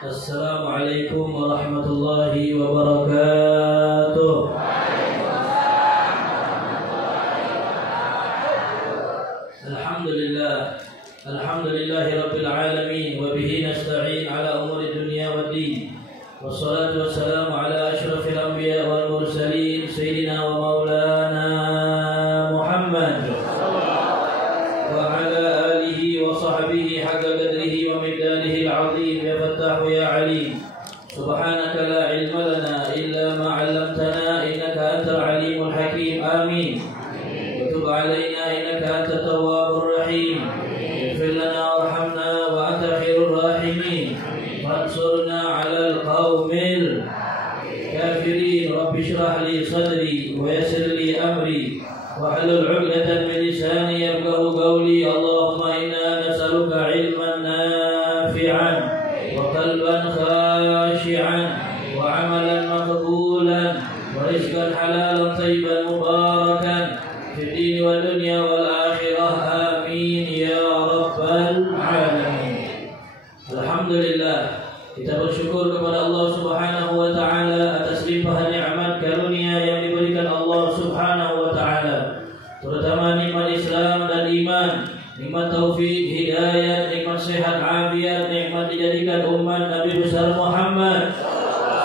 Assalamualaikum warahmatullahi wabarakatuh. Alhamdulillah. Alhamdulillahi rabbil alamin. Wa bihi nasta'in ala umuri dunya waddin. Wassalatu wassalamu ala asyrafil anbiya wal mursalin sayyidina wa maulana Muhammad wa ala alihi wa sahbihi haqqa qadrihi wa miqdarihi al-'azim. Ya Fattah ya Alim, subhanaka la ilma lana illa ma 'allamtana innaka antal alimul hakim. Amin. Wa tub 'alaina innaka antat tawwabur rahim. Ighfir lana warhamna wa anta khairur rahimin. Fansurna 'alal qaumil kafirin. Rabbi shrah li sadri wa yassir li amri wahlul 'uqdatam min lisani yafqahu qawli. Allahumma inna nas'aluka 'ilman nafi'an wa qalban khashi'an wa 'amalan maqbulan wa rizqan halalan thayyiban mubarakan fid din wal dunya wal akhirah. Amin ya rabbal alamin. Alhamdulillah, kita bersyukur kepada Allah Subhanahu wa taala atas limpahan nikmat karunia yang diberikan Allah Subhanahu wa taala, terutama nikmat Islam dan iman, nikmat taufik, hidayah, nikmat sehat, afiat, nikmat dijadikan umat Nabi besar Muhammad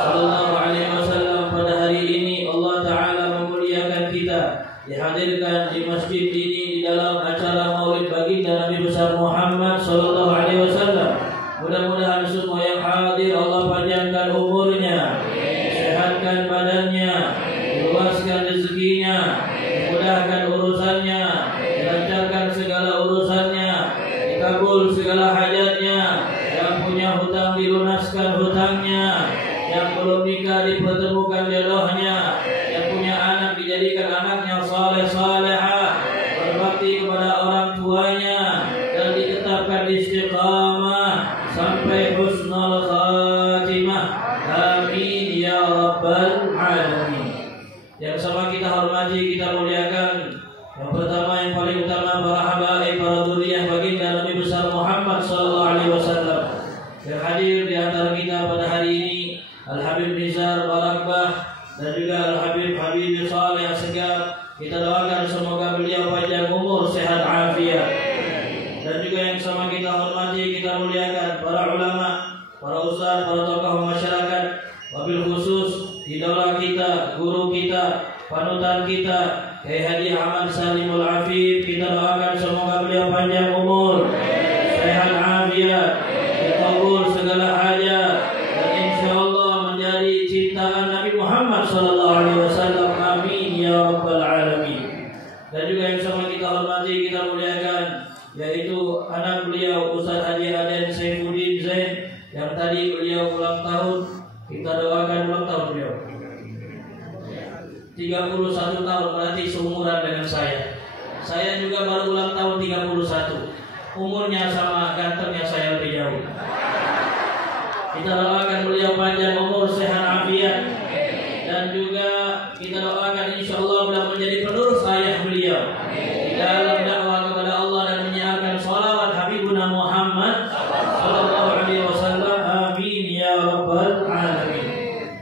sallallahu alaihi wasallam. Pada hari ini Allah taala memuliakan kita, dihadirkan di masjid ini di dalam acara Maulid baginda Nabi besar Muhammad sallallahu alaihi wasallam. Mudah-mudahan semua yang hadir Allah panjangkan umurnya, sehatkan badannya, luaskan rezekinya, mudahkan urusannya, dilancarkan segala urusannya, dikabul segala hajatnya. Yang punya hutang dilunaskan hutangnya, yang belum nikah dipertemukan jodohnya, yang punya anak dijadikan anaknya saleh-salehah, berbakti kepada orang tuanya, dan ditetapkan istiqamah sampai husnul khatimah. Amin ya rabbal alamin. Yang sama kita hormati, kita muliakan, yang pertama yang paling utama para habaib, para dzurriyyah baginda Nabi besar Muhammad sallallahu alaihi wasallam. Yang hadir di antara kita pada hari ini Al-Habib Nizar Barakbah dan juga Al-Habib Habib Saleh Segaf. Kita doakan semoga beliau panjang umur, sehat afiat. Dan juga yang sama kita hormati, kita muliakan para ulama, para ustaz, para tokoh masyarakat, wabil khusus idola kita, guru kita, panutan kita, Kiai Haji Ahmad Salimul Afif. Kita doakan semoga beliau panjang umur, sehat afiat, dikabul segala hajat, dan insyaallah menjadi ciptaan Nabi Muhammad sallallahu alaihi wasallam. Amin ya rabbal alamin. Dan juga yang sama kita hormati, kita muliakan, yaitu anak beliau Ustaz Haji Aden Saifuddin Zain yang tadi beliau ulang tahun. Kita doakan ulang tahun beliau 31 tahun, berarti seumuran dengan saya. Saya juga baru ulang tahun 31. Umurnya sama, gantengnya saya lebih jauh. Kita doakan beliau panjang umur, sehat afiat, dan juga kita doakan insyaallah beliau menjadi penerus ayah beliau di dalam dakwah kepada Allah dan menyiarkan salawat Habibuna Muhammad sallallahu alaihi wasallam. Amin ya rabbal alamin.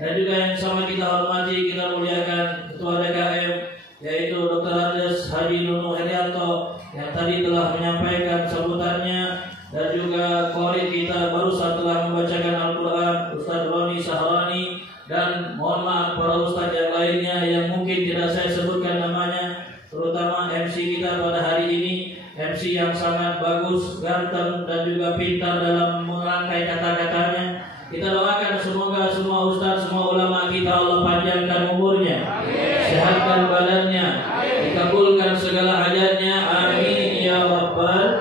Dan juga yang sama kita hormati, kita muliakan Ketua DKM, yaitu Dr. Andes Haji Nunu Herianto yang tadi telah menyampaikan sambutannya, dan juga qori kita barusan telah membacakan Al-Quran, Ustaz Roni Sahrani, dan mohon maaf para ustaz yang lainnya yang mungkin tidak saya sebutkan namanya, terutama MC kita pada hari ini, MC yang sangat bagus, ganteng, dan juga pintar dalam merangkai kata-katanya. Kita doakan semoga semua ustaz, semua ulama kita Allah panjangkan umurnya, sehatkan badannya, dikabulkan segala hajatnya. Amin ya rabbal.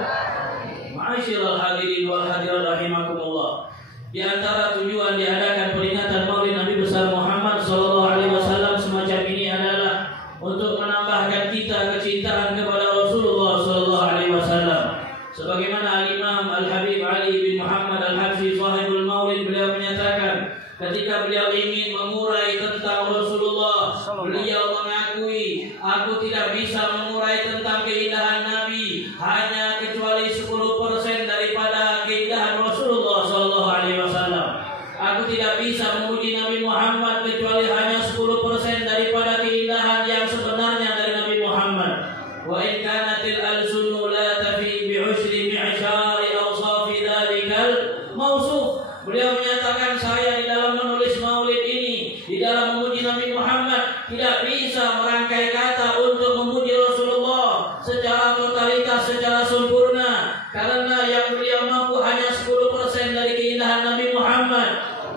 Ma'asyiral hadirin wal hadirat rahimakumullah. Di antara tujuan diadakan peringatan Maulid Nabi besar Muhammad sallallahu alaihi wasallam semacam ini adalah untuk menambahkan kita kecintaan kepada Rasulullah sallallahu alaihi wasallam. Sebagaimana Al-Imam Al-Habib Ali bin Muhammad Al-Habsyi sahibul Maulid, beliau menyatakan ketika beliau ingin mengurai tentang Rasulullah, beliau mengakui, aku tidak bisa mengurai tentang keindahan Nabi hanya kecuali 10% daripada keindahan Rasulullah sallallahu alaihi wasallam. Beliau menyatakan saya di dalam menulis maulid ini, di dalam memuji Nabi Muhammad, tidak bisa merangkai kata untuk memuji Rasulullah secara totalitas, secara sempurna, karena yang beliau mampu hanya 10% dari keindahan Nabi Muhammad.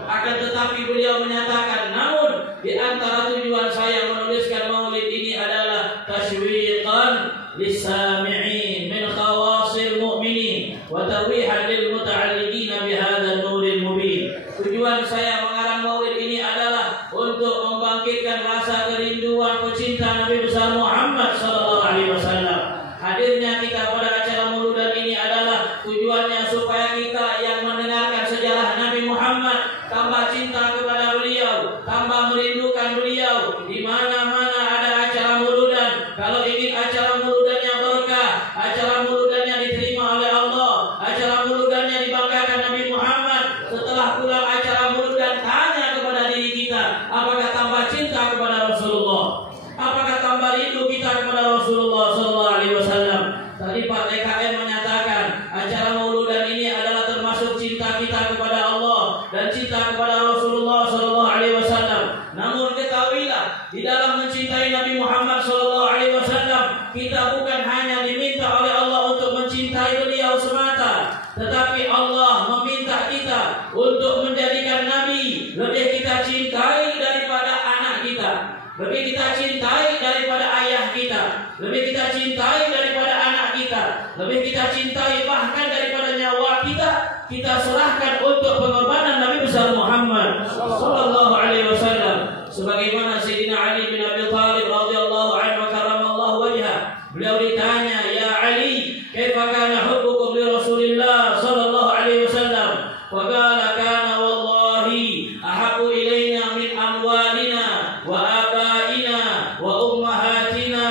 Akan tetapi beliau menyatakan, namun di antara tujuan saya menuliskan maulid ini adalah tashwiqan lis-sami'in min khawasil mu'minin wa tarwihan lil muta'alliqin bihadzal nuril mubin. Tujuan saya mengarang maulid ini adalah untuk membangkitkan rasa kerinduan pecinta Nabi besar Muhammad sallallahu alaihi wasallam. Hadirnya kita pada acara mauludan ini adalah tujuannya supaya kita yang mendengarkan sejarah Nabi Muhammad tambah cinta kepada beliau, tambah merindukan beliau. Di mana-mana ada acara mauludan, kalau ingin acara mauludannya berkah, acara mauludannya diterima oleh Allah, acara mauludannya dibanggakan Nabi Muhammad, setelah pulang acara mauludan tanya kepada diri kita, apakah tambah cinta kepada Rasulullah? Apakah tambah rindu kita kepada Rasulullah sallallahu alaihi wasallam? Tadi Pak TKN menyatakan acara mauludan ini adalah termasuk cinta kita kepada Allah dan cinta kepada Rasulullah sallallahu alaihi wasallam. Namun ketahuilah, di dalam mencintai Nabi Muhammad sallallahu alaihi wasallam, kita bukan hanya diminta oleh Allah untuk mencintai beliau semata, tetapi Allah meminta kita untuk menjadikan Nabi lebih kita cintai daripada anak kita, lebih kita cintai daripada ayah kita, lebih kita cintai daripada anak kita, lebih kita cintai bahkan daripada nyawa kita. Kita serahkan untuk pengorbanan Nabi besar Muhammad sallallahu alaihi wasallam. Sebagaimana Sayyidina Ali bin Abi Thalib radhiyallahu anhu wa karramallahu wajhah, beliau ditanya, "Ya Ali, kaifa kana hubbukum li Rasulillah sallallahu alaihi wasallam?" Faqala, "Kana wallahi ahabbu ilaina min amwalina wa abaina wa ummahatina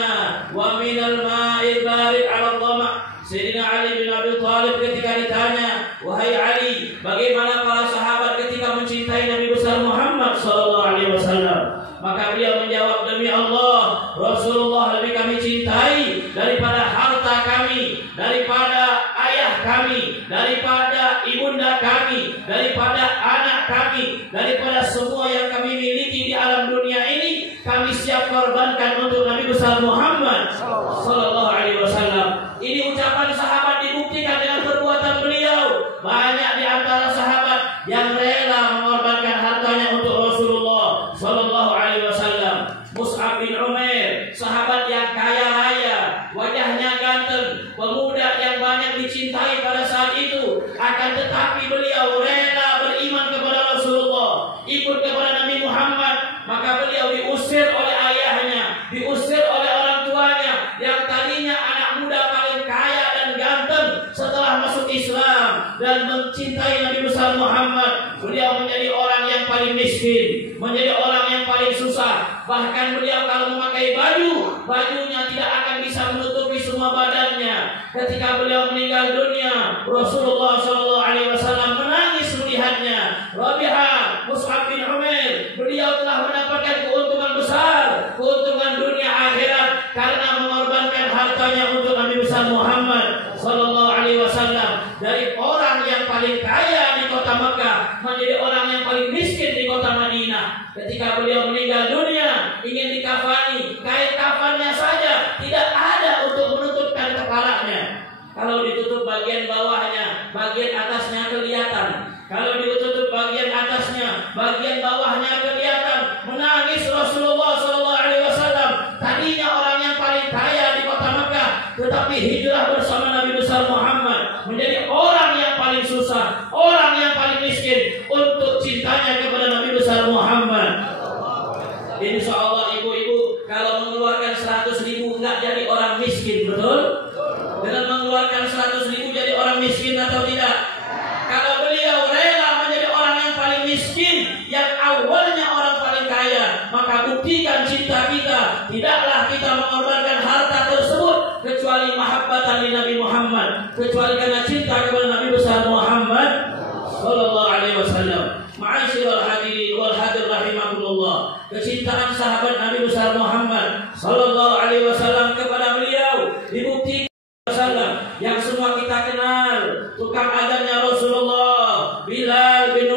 wa min al-ma'il barid 'ala dhama." Sayyidina Ali bin Abi Thalib ketika ditanya, "Wahai Ali, bagaimana para sahabat ketika mencintai Nabi besar Muhammad sallallahu alaihi wasallam?" Maka beliau menjawab, "Demi Allah, Rasulullah lebih kami cintai daripada harta kami, daripada ayah kami, daripada ibunda kami, daripada anak kami, daripada semua yang kami miliki di alam dunia ini, kami siap korbankan untuk Nabi besar Muhammad sallallahu alaihi wasallam." Ini ucapan sahabat dibuktikan dengan perbuatan beliau. Banyak di antara sahabat yang rela mengorbankan hartanya untuk Rasulullah sallallahu alaihi wasallam. Mus'ab bin Umair, sahabat yang kaya raya, wajahnya ganteng, pemuda yang banyak dicintai pada saat itu, akan tetapi beliau rela beriman kepada Rasulullah, ikut kepada Nabi Muhammad. Maka beliau diusir oleh ayahnya, diusir oleh orang tuanya yang tadinya anak muda paling kaya dan ganteng. Setelah masuk Islam dan mencintai Nabi besar Muhammad, beliau menjadi orang yang paling miskin, menjadi orang yang paling susah. Bahkan beliau kalau memakai baju, bajunya tidak akan bisa menutupi semua badannya. Ketika beliau meninggal dunia, Rasulullah SAW menangis melihatnya. Rabi'ah, Mus'ab bin Umair, beliau telah mendapatkan keuntungan besar, keuntungan dunia akhirat, karena mengorbankan hartanya untuk Nabi besar Muhammad sallallahu alaihi wasallam. Dari orang yang paling kaya di kota Mekah menjadi orang yang paling miskin di kota Madinah. Ketika beliau meninggal dunia, ingin dikafani, kain kafannya saja tidak ada untuk menutupkan kepalanya. Kalau ditutup bagian bawahnya, bagian atasnya kelihatan. Kalau ditutup bagian atasnya, bagian bawahnya kelihatan. Menangis Rasulullah sallallahu alaihi wasallam. Tadinya orang yang paling kaya di kota Mekah, tetapi hijrah bersama Nabi besar Muhammad menjadi orang yang paling susah, orang yang paling miskin untuk cintanya kepada Nabi besar Muhammad. Insya Allah ibu-ibu kalau mengeluarkan 100.000 enggak jadi orang miskin, betul? Dengan mengeluarkan 100.000 jadi orang miskin atau tidak? Kalau beliau rela menjadi orang yang paling miskin, yang awalnya orang paling kaya, maka buktikan cinta kita. Tidaklah kita mengorbankan harta tersebut kecuali mahabbatan li Nabi Muhammad, kecuali karena cinta kepada Nabi besar Muhammad sallallahu alaihi wasallam. Ma'asyiral hadirin wal hadir rahimakumullah. Kecintaan sahabat Nabi besar Muhammad sallallahu alaihi wasallam kepada beliau dibuktikan yang semua kita kenal, tukang azannya Rasulullah, Bilal bin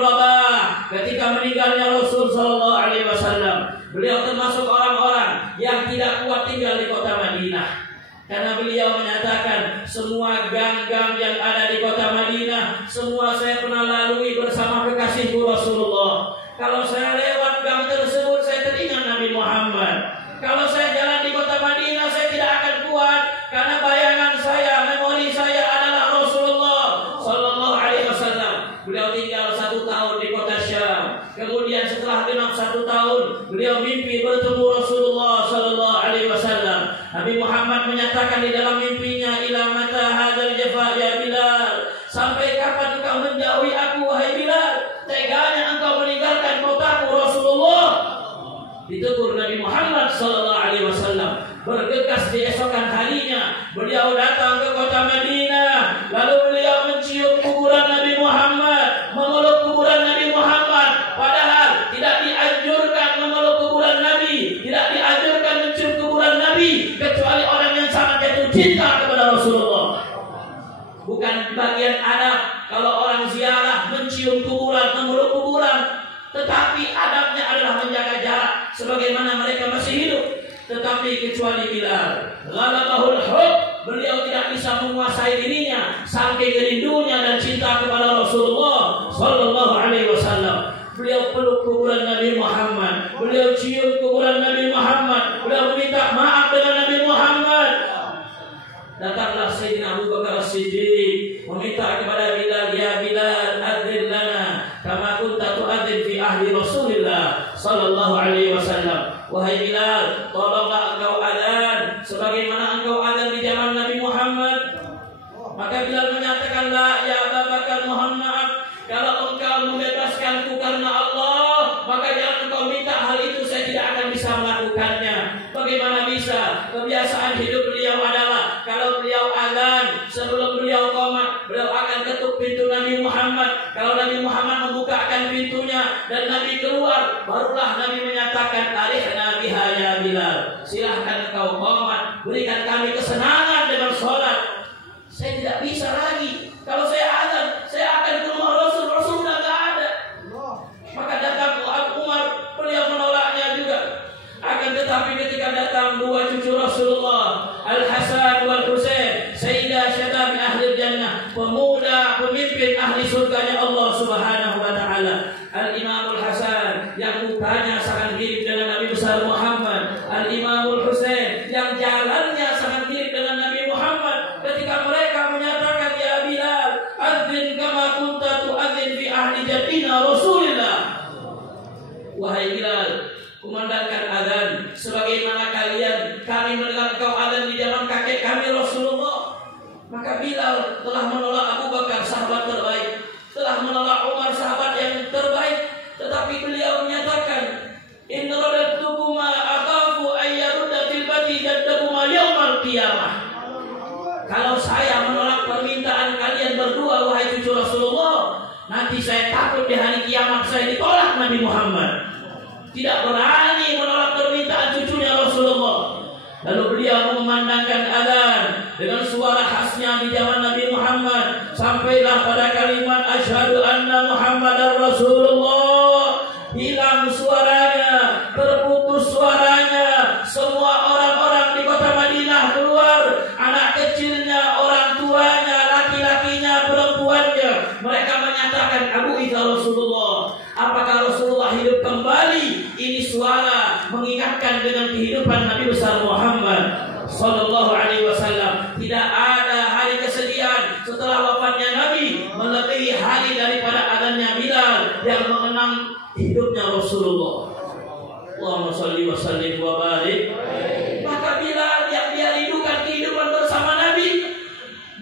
lalui bersama kekasihku Rasulullah. Kalau saya lewat gang tersebut, saya teringat Nabi Muhammad. Kalau saya jalan di kota Madinah, saya tidak akan kuat karena bayangan saya, memori saya adalah Rasulullah Sallallahu Alaihi Wasallam. Beliau tinggal 1 tahun di kota Syam. Kemudian setelah genap 1 tahun, beliau mimpi bertemu Rasulullah Sallallahu Alaihi Wasallam. Nabi Muhammad menyatakan di dalam mimpinya, ila mata hadzal jafa ya Bilal, sampai kapan engkau menjauhi aku wahai Bilal? Teganya engkau meninggalkan kotaku Rasulullah. Ditegur Nabi Muhammad Sallallahu Alaihi Wasallam. Bergegas di esokan harinya, beliau datang ke kota Madinah. Lalu beliau mencium kuburan Nabi Muhammad, memeluk kuburan Nabi Muhammad. Padahal tidak dianjurkan memeluk kuburan Nabi, tidak dianjurkan mencium kuburan Nabi, kecuali orang yang sangat jatuh cinta kepada Rasulullah. Bukan bagian adab kalau orang ziarah mencium kuburan, memeluk kuburan. Tetapi adabnya adalah menjaga jarak sebagaimana mereka masih hidup. Tetapi kecuali Bilal, ghalabahul hub, beliau tidak bisa menguasai dirinya saking rindunya dan cinta kepada Rasulullah Sallallahu Alaihi Wasallam. Beliau peluk kuburan Nabi Muhammad, beliau cium kuburan Nabi Muhammad, beliau meminta maaf dengan Nabi Muhammad. Datanglah Sayyidina Abu Bakar As-Siddiq meminta kepada Bilal, ya Bilal, adzin lana kama kunta tu'adzin fi ahli Rasulillah Sallallahu Alaihi Wasallam. Wahai Bilal, tolonglah engkau adzan sebagaimana engkau adzan di zaman Nabi Muhammad. Maka Bilal menyatakan, la ya Abu Bakar, mohon maaf, kalau engkau membebaskanku karena Allah, maka jangan engkau minta hal itu, saya tidak akan bisa melakukannya. Bagaimana bisa? Kebiasaan hidup beliau adalah kalau beliau azan, sebelum beliau qomat, beliau akan ketuk pintu Nabi Muhammad. Kalau Nabi Muhammad membukakan pintunya dan Nabi keluar, barulah Nabi menyatakan, arihna biha ya Bilal, silahkan engkau qomat, berikan kami kesenangan dengan sholat. Saya tidak bisa lagi. Kalau saya azan, saya akan ke rumah Rasul. Rasul sudah tidak ada. Maka datang Abu Umar, beliau menolaknya juga. Akan tetapi ketika datang 2 cucu Rasulullah, Al-Hasan wal Husain, Sayyidah Syabab ahli jannah, pemuda pemimpin ahli surganya Allah Subhanahu wa taala. Al-Imamul Hasan yang mukanya sangat mirip dengan Nabi besar Muhammad, Al-Imamul Husain yang jalannya sangat mirip dengan Nabi Muhammad. Ketika mereka menyatakan, ya Bilal, adzin kama kunta tu'adzin fi ahli jadina Rasulillah. Wahai Bilal, kumandangkan azan sebagaimana kami mendengar engkau azan di zaman kakek kami Rasulullah. Maka Bilal telah menolak Abu Bakar, sahabat terbaik, telah menolak Umar, sahabat yang terbaik, tetapi beliau menyatakan, in radadtukuma akhafu ayyarudda tilbati jaddakuma yaumal qiyamah. Kalau saya menolak permintaan kalian berdua wahai cucu Rasulullah, nanti saya takut di hari kiamat saya ditolak Nabi Muhammad. Tidak berani menolak permintaan cucunya Rasulullah. Lalu beliau memandangkan azan dengan suara khasnya di zaman Nabi Muhammad, sampailah pada kalimat asyhadu anna Muhammadar Rasulullah. Hilang suaranya, terputus suaranya. Semua orang-orang di kota Madinah keluar, anak kecilnya, orang tuanya, laki-lakinya, perempuannya. Mereka menyatakan, Abu Isa Rasulullah, apakah Rasulullah hidup kembali? Ini suara mengingatkan dengan kehidupan Nabi besar Muhammad Sallallahu Alaihi Wasallam. Tidak ada hari kesedihan setelah wafatnya Nabi melebihi hari daripada adanya Bilal yang mengenang hidupnya Rasulullah. Allahumma shalli wa sallim wa barik. Maka Bilal yang dia rindukan kehidupan bersama Nabi,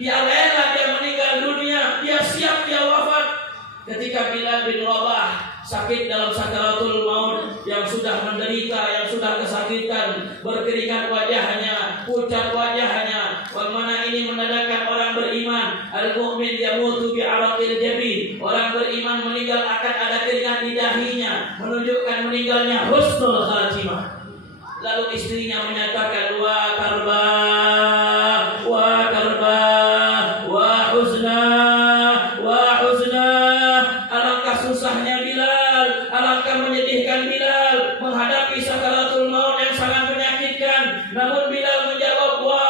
dia rela dia meninggal dunia, dia siap dia wafat. Ketika Bilal bin Rabah sakit dalam sakaratul maut, yang sudah menderita, yang sudah kesakitan, berkeringat wajahnya, pucat wajahnya. Bagaimana ini menandakan orang beriman, al-mu'min yamutu bi'araqil jabin. Orang beriman meninggal akan ada keringat di dahinya, menunjukkan meninggalnya husnul khatimah. Lalu istrinya menyatakan, wa karba, wa karba, wa huzna, wa huzna. Alangkah susahnya Bilal, alangkah menyedihkan Bilal menghadapi sakaratul maut yang sangat menyakitkan. Namun Bilal menjawab, wa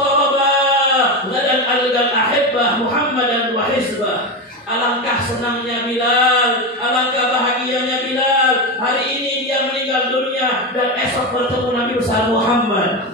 taraba, gadan algan ahibbah Muhammadan wa hizbah. misbah. Alangkah senangnya Bilal, alangkah bahagianya Bilal. Hari ini dia meninggal dunia dan esok bertemu Nabi besar Muhammad.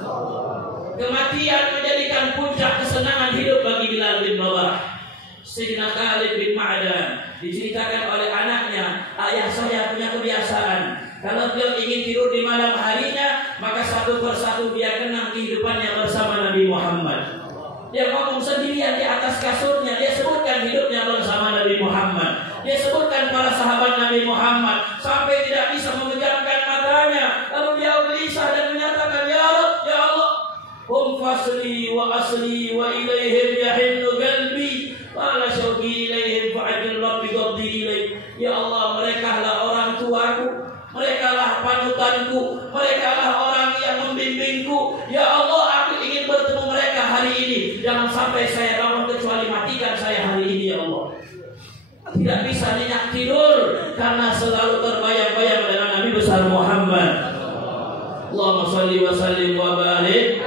Kematian menjadikan puncak kesenangan hidup bagi Bilal bin Rabah. Sayyidina Khalid bin Ma'dan diceritakan oleh anaknya, ayah saya punya kebiasaan, kalau beliau ingin tidur di malam harinya, maka satu persatu dia kenang kehidupannya bersama Nabi Muhammad. Dia ngomong sendirian di atas kasurnya, dia sebutkan hidupnya bersama Nabi Muhammad. Dia sebutkan para sahabat Nabi Muhammad sampai tidak bisa memejamkan matanya. Lalu dia gelisah dan menyatakan, ya Allah, hum fasli wa asli wa ilaihim yahinnu qalbi wa la syauqi ilaihim fa'adil rabbi qabdi ilaih. Ya Allah, mereka lah orang tuaku, mereka lah panutanku, mereka lah orang yang membimbingku. Ya Allah, aku ingin bertemu mereka hari ini. Jangan sampai saya bangun kecuali matikan saya hari ini, ya Allah. Tidak bisa nyenyak tidur karena selalu terbayang-bayang dengan Nabi besar Muhammad. Allahumma shalli wa sallim wa barik.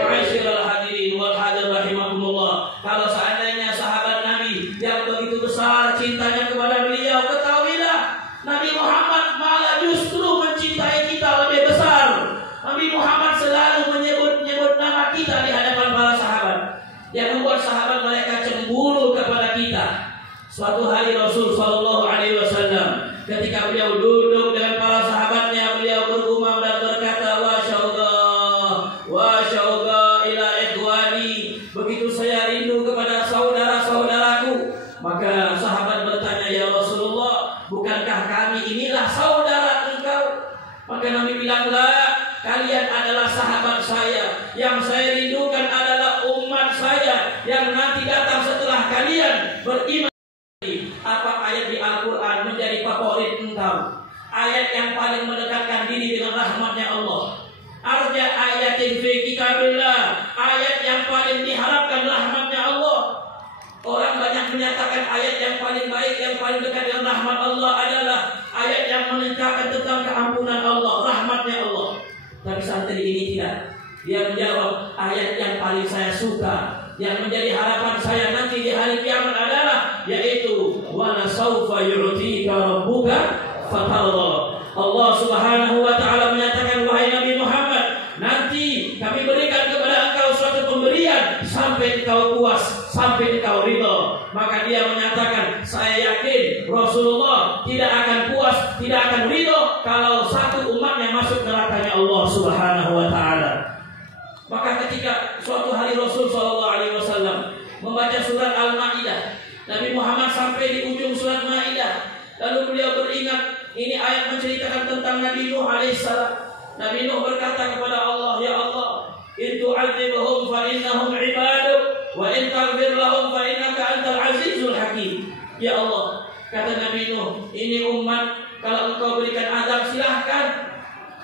Ma'asyiral hadirin wal hadir rahimakumullah. Kalau seandainya sahabat Nabi yang begitu besar cintanya kepada beliau, ketahuilah Nabi Muhammad malah justru mencintai kita lebih besar. Nabi Muhammad selalu menyebut nama kita di hadapan para sahabat, yang membuat sahabat mereka cemburu kepada kita. Suatu hari Rasul sallallahu alaihi wasallam ketika beliau duduk dengan para sahabatnya, beliau bergumam dan berkata, wa syauqa ila ikhwani, begitu saya rindu kepada saudara-saudaraku. Maka sahabat bertanya, ya Rasulullah, bukankah kami inilah saudara engkau? Maka Nabi bilang, la, kalian adalah sahabat saya. Yang saya rindukan adalah umat saya yang nanti datang setelah kalian beriman. Apa ayat di Al-Quran menjadi favorit engkau? Ayat yang paling mendekatkan diri dengan rahmatnya Allah. Arja ayatin fi kitabillah, ayat yang paling diharapkan rahmatnya Allah. Orang banyak menyatakan ayat yang paling baik, yang paling dekat dengan rahmat Allah adalah ayat yang menceritakan tentang keampunan Allah, rahmatnya Allah. Tapi santri ini tidak. Dia menjawab, ayat yang paling saya suka, yang menjadi harapan saya nanti di hari kiamat adalah yaitu wala saufa yu'tika rabbuka fatarda. Allah Subhanahu wa taala menyatakan, wahai Nabi Muhammad, nanti kami berikan kepada engkau suatu pemberian sampai engkau puas, sampai engkau ridha. Maka dia menyatakan, saya yakin Rasulullah tidak akan puas, tidak akan ridha kalau satu umatnya masuk nerakanya Allah Subhanahu wa taala. Maka ketika suatu hari Rasul sallallahu alaihi wasallam membaca surat Al-Maidah, Nabi Muhammad sampai di ujung surat Maidah, lalu beliau beringat, ini ayat menceritakan tentang Nabi Nuh alaihissalam. Nabi Nuh berkata kepada Allah, ya Allah, in tu'adzibhum fa innahum ibaduk wa in taghfir lahum fa innaka antal azizul hakim. Ya Allah, kata Nabi Nuh, ini umat, kalau engkau berikan azab silahkan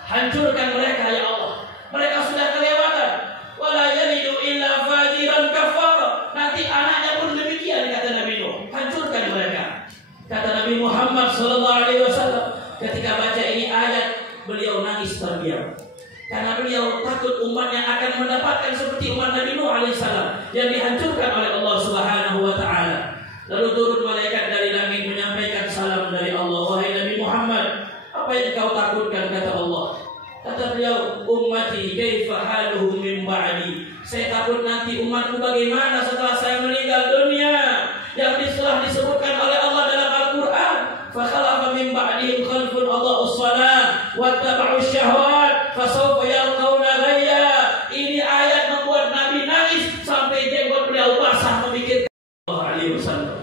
hancurkan mereka, ya Allah. Mereka sudah kelewatan. Wala yalidu illa fajiran kafara. Nanti anaknya pun demikian, kata Nabi Nuh. Hancurkan mereka. Kata Nabi Muhammad sallallahu alaihi wasallam, ketika baca ini ayat, beliau nangis terdiam. Karena beliau takut umatnya akan mendapatkan seperti umat Nabi Nuh alaihissalam yang dihancurkan oleh Allah Subhanahu wa taala. Lalu turun malaikat dari langit menyampaikan salam dari Allah, wahai Nabi Muhammad, apa yang kau takutkan, kata Allah. Kata beliau, ummati kaifa haluhum min ba'di. Saya takut nanti umatku bagaimana setelah saya meninggal dunia. Yang telah disebutkan oleh Allah dalam Al-Quran, fa khalafa min ba'dihim khalfun adha'us shalah wattaba'us syahwat fasawfa yalqawna ghayya. Ini ayat membuat Nabi nangis sampai jenggot beliau basah memikirkan Allah alaihi wasallam.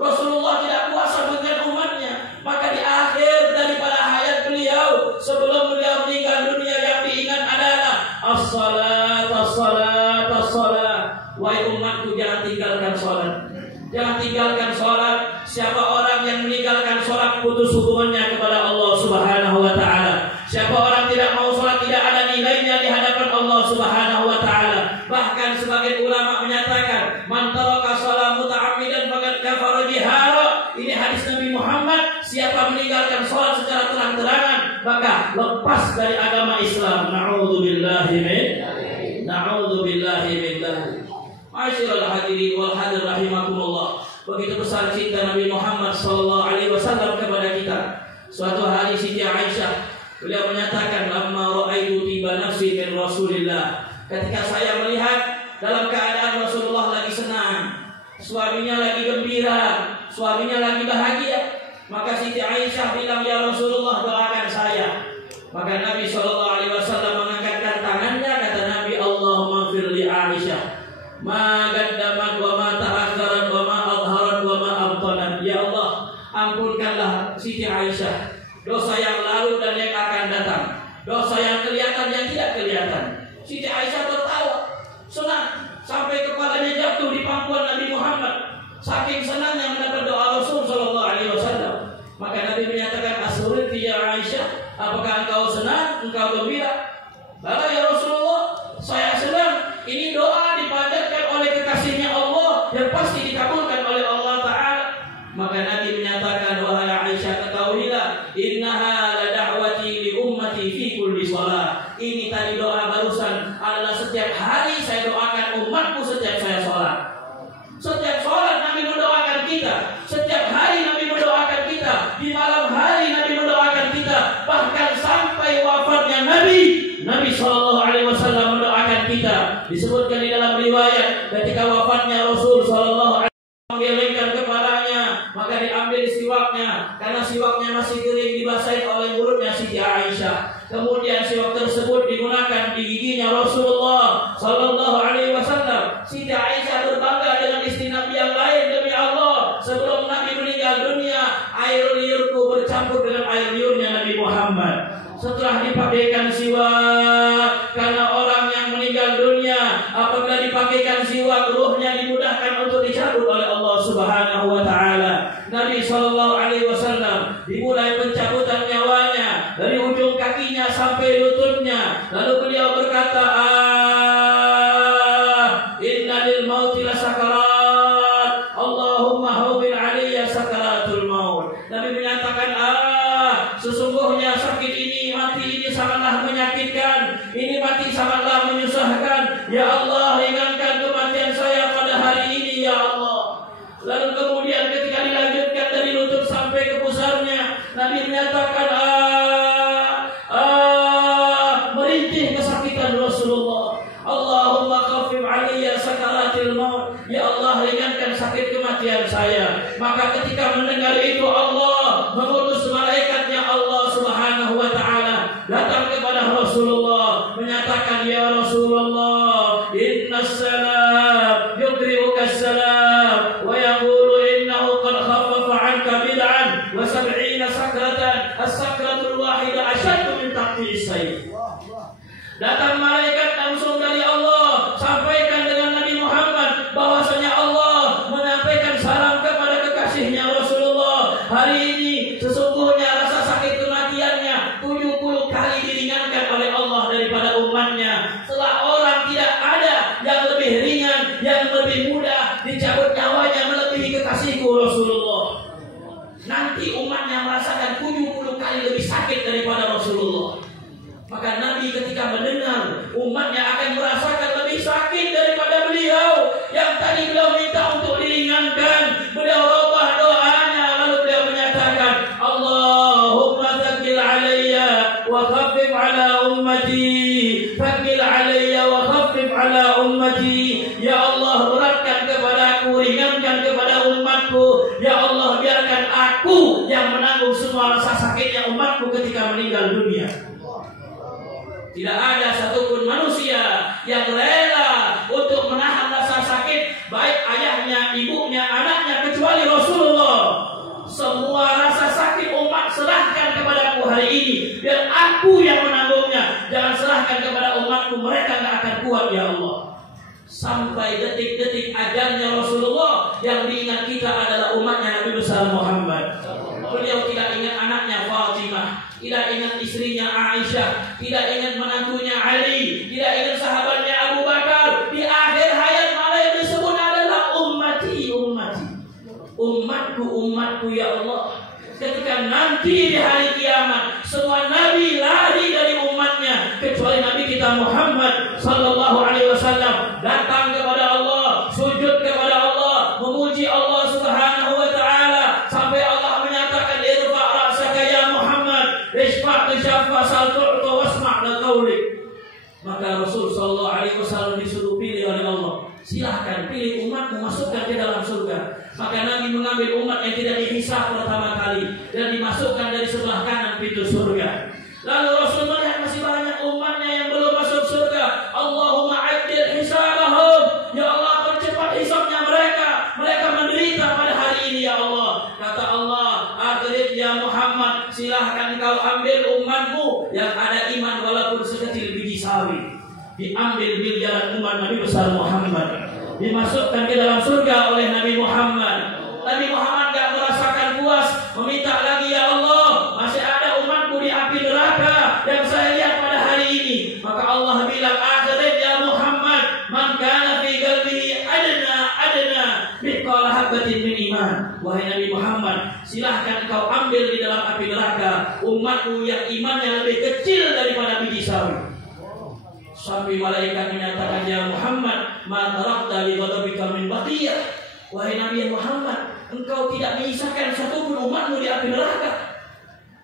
Rasulullah tidak puasa dengan umatnya, maka di akhir daripada hayat beliau, sebelum beliau meninggal dunia, yang diingat adalah as-salat, as-salat, as-salat. Wahai umatku, jangan tinggalkan salat. Jangan tinggalkan salat. Siapa orang yang meninggalkan salat, putus hubungannya kepada Allah Subhanahu wa taala. Siapa orang tidak mau salat, tidak ada nilainya di hadapan Allah Subhanahu wa taala. Bahkan sebagian ulama menyatakan, man taraka shalah muta'ammidan faqad kafara jihara. Ini hadis Nabi Muhammad, siapa meninggalkan salat secara terang-terangan, maka lepas dari agama Islam. Na'udzubillahi min dzalik. Ma'asyiral hadirin wal hadir rahimakumullah. begitu besar cinta Nabi Muhammad sallallahu alaihi wasallam kepada kita. Suatu hari Siti Aisyah beliau menyatakan, "Lamma ra'aitu tiba nafsi min Rasulillah." Ketika saya melihat dalam keadaan Rasulullah lagi senang, suaminya lagi gembira, suaminya lagi bahagia, maka Siti Aisyah bilang, "Ya Rasulullah, doakan saya." Maka Nabi sallallahu alaihi wasallam mengangkatkan tangannya, kata Nabi, "Allahumma ighfir li Aisyah ma qaddamat wa ma ta'akharat wa ma adharat wa ma abtanat." Ya Allah, ampunkanlah Siti Aisyah dosa yang lalu dan yang akan datang, dosa yang kelihatan yang tidak kelihatan. Siti Aisyah tertawa, senang sampai kepalanya jatuh di pangkuan Nabi Muhammad, saking senangnya mendapat doa Rasul sallallahu alaihi wasallam. Maka Nabi menyatakan, "Asurti ya Aisyah, apakah engkau senang, engkau gembira?" "Bala ya Rasulullah, saya senang. Ini doa dipanjatkan oleh kekasihnya Allah yang pasti dikabulkan oleh Allah Ta'ala." Maka Nabi menyatakan, "Wahai Aisyah, ketahuilah, innaha la da'wati li ummati fi kulli shalah." Ini tadi doa barusan adalah setiap hari saya doakan umatku setiap saya sholat. Setiap sholat Nabi mendoakan kita, setiap hari Nabi mendoakan kita, di malam hari Nabi mendoakan kita, bahkan sampai wafatnya Nabi sallallahu alaihi wasallam mendoakan kita. Disebutkan di dalam riwayat ketika wafatnya Rasul sallallahu alaihi wasallam menggelengkan kepalanya, maka diambil siwaknya, karena siwaknya masih kering, dibasahi oleh mulutnya Siti Aisyah. Kemudian siwak tersebut digunakan di giginya Rasulullah sallallahu alaihi wasallam. Siti Aisyah berbangga dengan istri Nabi yang lain. Demi Allah, sebelum Nabi meninggal dunia, air liurku bercampur dengan air liurnya Nabi Muhammad. Setelah dipakaikan siwak, karena orang yang meninggal dunia apabila dipakaikan siwak, ruhnya dimudahkan untuk dicabut oleh Allah Subhanahu wa taala. Nabi sallallahu alaihi wasallam dimulai pencabutan nyawanya dari ujung kakinya sampai lututnya. Lalu beliau berkata, "Inna lil mauti la sakarat, Allahumma hawwin 'alayya sakaratul maut." Nabi menyatakan, sesungguhnya sakit ini, mati ini sangatlah menyakitkan, ini mati sangatlah menyusahkan. Ya Allah, ringankan kematian saya pada hari ini, ya Allah. Lalu kemudian ketika dilanjutkan dari lutut sampai ke pusarnya, Nabi menyatakan, merintih kesakitan Rasulullah. Allahumma khafif 'alayya sakaratil maut. Ya Allah, ringankan sakit kematian saya. Maka ketika mendengar itu, Allah mengutus malaikatnya Allah Subhanahu wa taala datang kepada Rasulullah menyatakan, "Ya Rasulullah, innas salam yukri'uka salam wa yaqulu innahu qad khaffafa 'anka bid'an wa 70 sakratan, as-sakratul wahidah ashaddu min taqti'is sayf." Datang malaikat langsung dari Allah, sampaikan dengan Nabi Muhammad bahwasanya Allah menyampaikan salam kepada kekasihnya Rasulullah. Hari ini sesungguhnya rasa sakit kematiannya 70 kali diringankan oleh Allah daripada umatnya. Setelah orang tidak ada yang lebih ringan, yang lebih mudah dicabut nyawanya melebihi kekasihku Rasulullah. Nanti umatnya merasakan 70 kali lebih sakit daripada Rasulullah. Maka Nabi ketika mendengar umatnya akan merasakan lebih sakit daripada beliau yang tadi beliau minta untuk diringankan, beliau rubah doanya. Lalu beliau menyatakan, "Allahumma thaqqil 'alayya wa khaffif 'ala ummati, thaqqil 'alayya wa khaffif 'ala ummati." Ya Allah, beratkan kepadaku, ringankan kepada umatku. Ya Allah, biarkan aku yang menanggung semua rasa sakitnya umatku ketika meninggal dunia. Tidak ada satupun manusia yang rela untuk menahan rasa sakit, baik ayahnya, ibunya, anaknya, kecuali Rasulullah. Semua rasa sakit umat serahkan kepadaku hari ini, biar aku yang menanggungnya. Jangan serahkan kepada umatku, mereka tidak akan kuat, ya Allah. Sampai detik-detik ajalnya Rasulullah, yang diingat kita adalah umatnya Nabi besar Muhammad. Beliau tidak ingat anaknya Fatimah, tidak ingat istrinya Aisyah, tidak ingat menantunya Ali, tidak ingat sahabatnya Abu Bakar. Di akhir hayat malah yang disebut adalah ummati, ummati, umatku, umatku, ya Allah. Ketika nanti di hari kiamat semua nabi lari dari umatnya kecuali Nabi kita Muhammad sallallahu alaihi wasallam, datang kepada Allah, sujud kepada Allah, memuji Allah Subhanahu umat yang tidak dihisab pertama kali dan dimasukkan dari sebelah kanan pintu surga. Lalu Rasul melihat masih banyak umatnya yang belum masuk surga. Allahumma ajil hisabahum, ya Allah percepat hisabnya mereka. Mereka menderita pada hari ini ya Allah. Kata Allah, akhirat ya Muhammad, silahkan kau ambil umatmu yang ada iman walaupun sekecil biji sawi. Diambil miliaran umat Nabi besar Muhammad, dimasukkan ke dalam surga oleh Nabi Muhammad. Nabi Muhammad gak merasakan puas, meminta lagi, ya Allah, masih ada umatku di api neraka yang saya lihat pada hari ini. Maka Allah bilang, akhirat ya Muhammad, man kana fi qalbihi adna mithqala habatin min iman. Wahai Nabi Muhammad, silahkan kau ambil di dalam api neraka umatmu yang imannya lebih kecil daripada biji sawi. Sampai malaikat menyatakan, ya Muhammad, ma tarakta li ghadabika min baqiyah. Wahai Nabi Muhammad, engkau tidak menyisakan satupun umatmu di api neraka.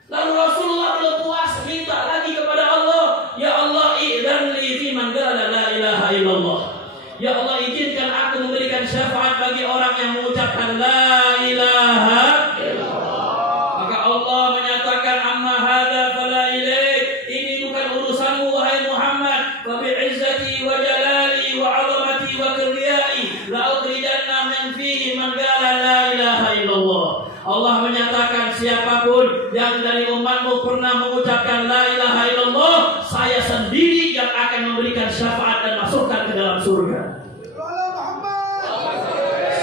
Lalu Rasulullah belum puas, minta lagi kepada Allah, ya Allah, i'dzan li fi man qala la ilaha illallah. Ya Allah, izinkan aku memberikan syafaat bagi orang yang mengucapkan la ilaha illallah. Maka Allah menyatakan, amma hadza fala ilaik, ini bukan urusanmu wahai Muhammad. Fa bi izzati wa jalali wa 'azamati wa kibriyai la ukhrijanna min fihi man qala la ilaha illallah. Allah menyatakan, siapapun yang dari umatmu pernah mengucapkan la ilaha illallah, saya sendiri yang akan memberikan syafaat dan masukkan ke dalam surga.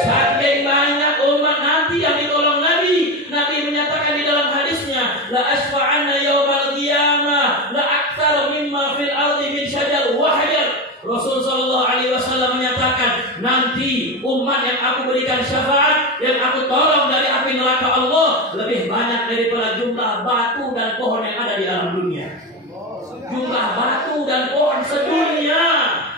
Saking banyak umat nanti yang ditolong Nabi. Nabi menyatakan di dalam hadisnya, la asfa'anna yaumal qiyamah la aktsara mimma fil ardi min syajar wa hajar. Rasul sallallahu alaihi wasallam menyatakan, nanti umat yang aku berikan syafaat, yang aku tolong dari api neraka Allah, lebih banyak daripada jumlah batu dan pohon yang ada di alam dunia. Jumlah batu dan pohon sedunia.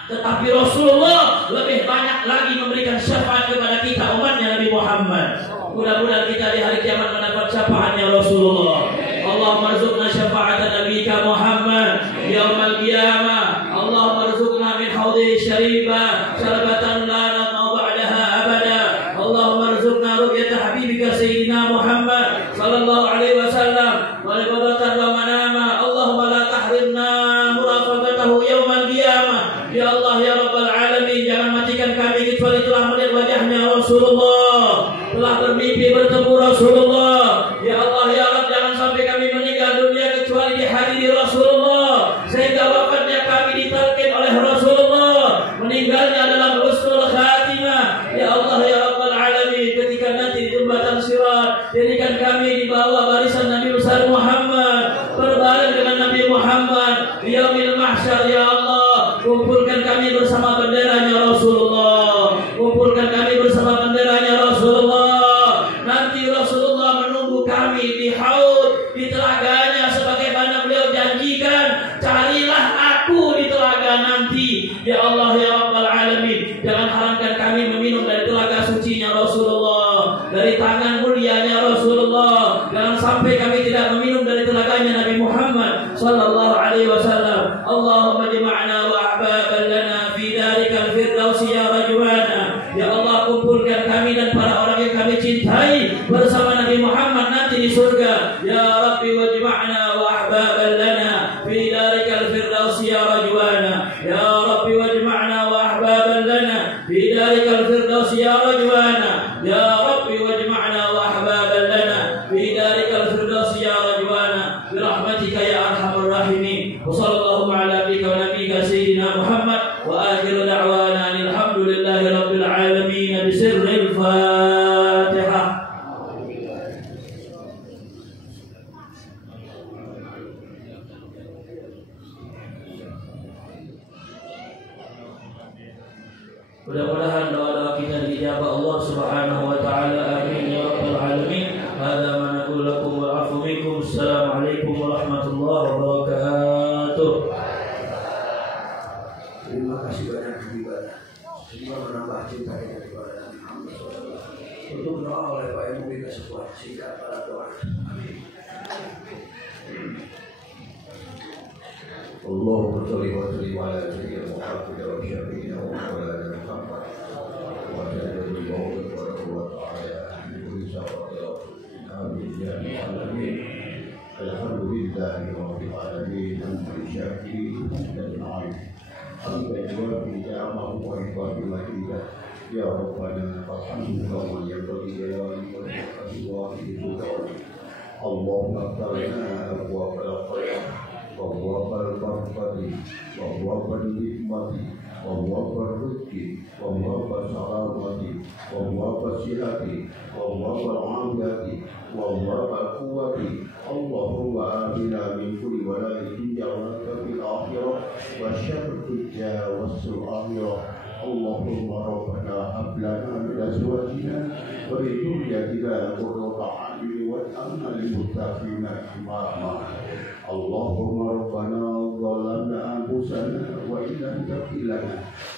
Tetapi Rasulullah lebih banyak lagi memberikan syafaat kepada kita umatnya Nabi Muhammad. Mudah-mudahan kita di hari kiamat mendapat syafaatnya Rasulullah. Allahumma rzuqna syafa'atan nabiyika Muhammad yaumal qiyamah. Allahumma rzuqna min haudhi syaribah syarbatan la natma'u ba'daha abada. Allahumma rzuqna ru'yata habibika sayyidina Muhammad sallallahu alaihi wasallam wa libadatan wa manama. Allahumma la tahrimna murafaqatahu yaumal qiyamah. Ya Allah ya Rabbal alamin, jangan matikan kami kecuali telah melihat wajahnya Rasulullah, telah bermimpi bertemu Rasulullah. Ya Allah ya Rabb, jangan sampai kami meninggal dunia kecuali dihadiri Rasulullah, sehingga wafatnya kami ditalqin oleh Rasulullah, meninggalnya dalam husnul khatimah. Ya Allah ya Rabbal alamin, ketika nanti di jembatan Sirat, jadikan kami di bawah barisan Nabi besar Muhammad, berbareng dengan Nabi Muhammad di yaumil mahsyar. Ya Allah, kumpulkan kami bersama benderanya Rasulullah, kumpulkan kami bersama benderanya Rasulullah. Nanti Rasulullah menunggu kami di haud, di telaganya, sebagaimana beliau janjikan, carilah aku di telaga nanti. Ya Allah ya Rabbal alamin, jangan haramkan kami meminum dari telaga sucinya Rasulullah, dari tangan mulianya Rasulullah. Jangan sampai kami tidak meminum dari telaganya Nabi Muhammad sallallahu alaihi wasallam. Allahumma jama'na wa ahbaban lana fi darikal firdausi ya rajwana. Ya Allah, kumpulkan kami dan para orang yang kami cintai bersama Nabi Muhammad nanti di surga. Ya Rabbi wajma'na wa ahbaban lana fi darikal firdausi ya rajwana. Ya Rabbi wajma'na wa ahbaban lana fi darikal firdausi ya rajwana. Ya Rabbi wajma'na wa ahbaban lana fi darikal firdausi ya rajwana. Bi rahmatika ya arhamar rahimin. Wa sallallahu ala abdika wa nabiyyika sayyidina Muhammad wa akhiru da'wana alhamdulillahi rabbil alamin. Bisirril Fatihah. Mudah-mudahan doa-doa kita dijabah Allah Subhanahu wa taala. Amin ya rabbal alamin. Hadza ma naqulu lakum wa afu minkum. Assalamualaikum warahmatullahi wabarakatuh. Terima kasih banyak ibadah. Semoga menambah cinta kita kepada Nabi Muhammad SAW. Untuk doa oleh Pak Ibu kita semua, singkat para doa. Amin. Allahumma sholli wa sallim ala sayyidina Muhammad wa syafiina wa ala Muhammad wa ala alihi wa sahbihi wa sallam. جميع الأمين. الحمد لله رب العالمين الشاكرين للنعم حمد جواب نعمه وعباد مجيده يا ربنا فالحمد كما ينبغي لجلاله وعظمته. اللهم افتح لنا ابواب الخير وابواب البركه وابواب الحكمه وابواب الرزق وابواب السلامه وابواب الصحه وابواب العافيه وابواب القوه. اللهم آمنا من كل ولاء الدنيا ولك في الآخرة وشر الدنيا والسوء الآخرة. اللهم ربنا هب لنا من أزواجنا وذرياتنا قرة أعين واجعلنا للمتقين إماما. اللهم ربنا ظلمنا أنفسنا وإن لم تغفر لنا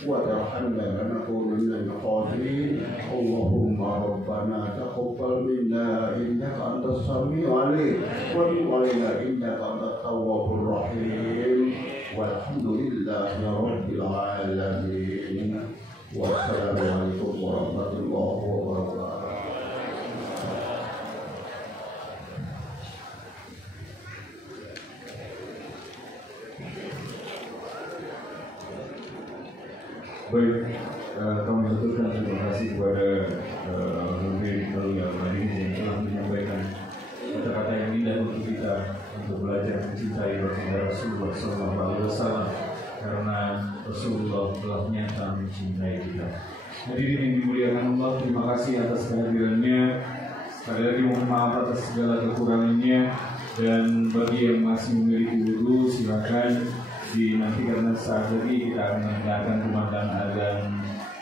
وترحمنا لنكونن من الخاسرين. اللهم ربنا تقبل منا إنك أنت السميع العليم وتب علينا إنك أنت التواب الرحيم. والحمد لله رب العالمين. والسلام عليكم ورحمة الله وبركاته. Baik, kami ucapkan terima kasih kepada Habib yang hadir yang telah menyampaikan kata-kata yang indah untuk kita untuk belajar mencintai baginda Rasulullah SAW karena Rasulullah telah nyata mencintai kita. Hadirin yang dimuliakan Allah, terima kasih atas kehadirannya. Sekali lagi mohon maaf atas segala kekurangannya, dan bagi yang masih memiliki wudu silakan dinantikan saat lagi kita akan mendengarkan kumandang azan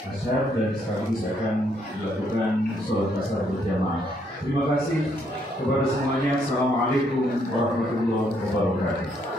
asyar dan sekaligus akan dilakukan sholat asar berjamaah. Terima kasih kepada semuanya. Assalamualaikum warahmatullahi wabarakatuh.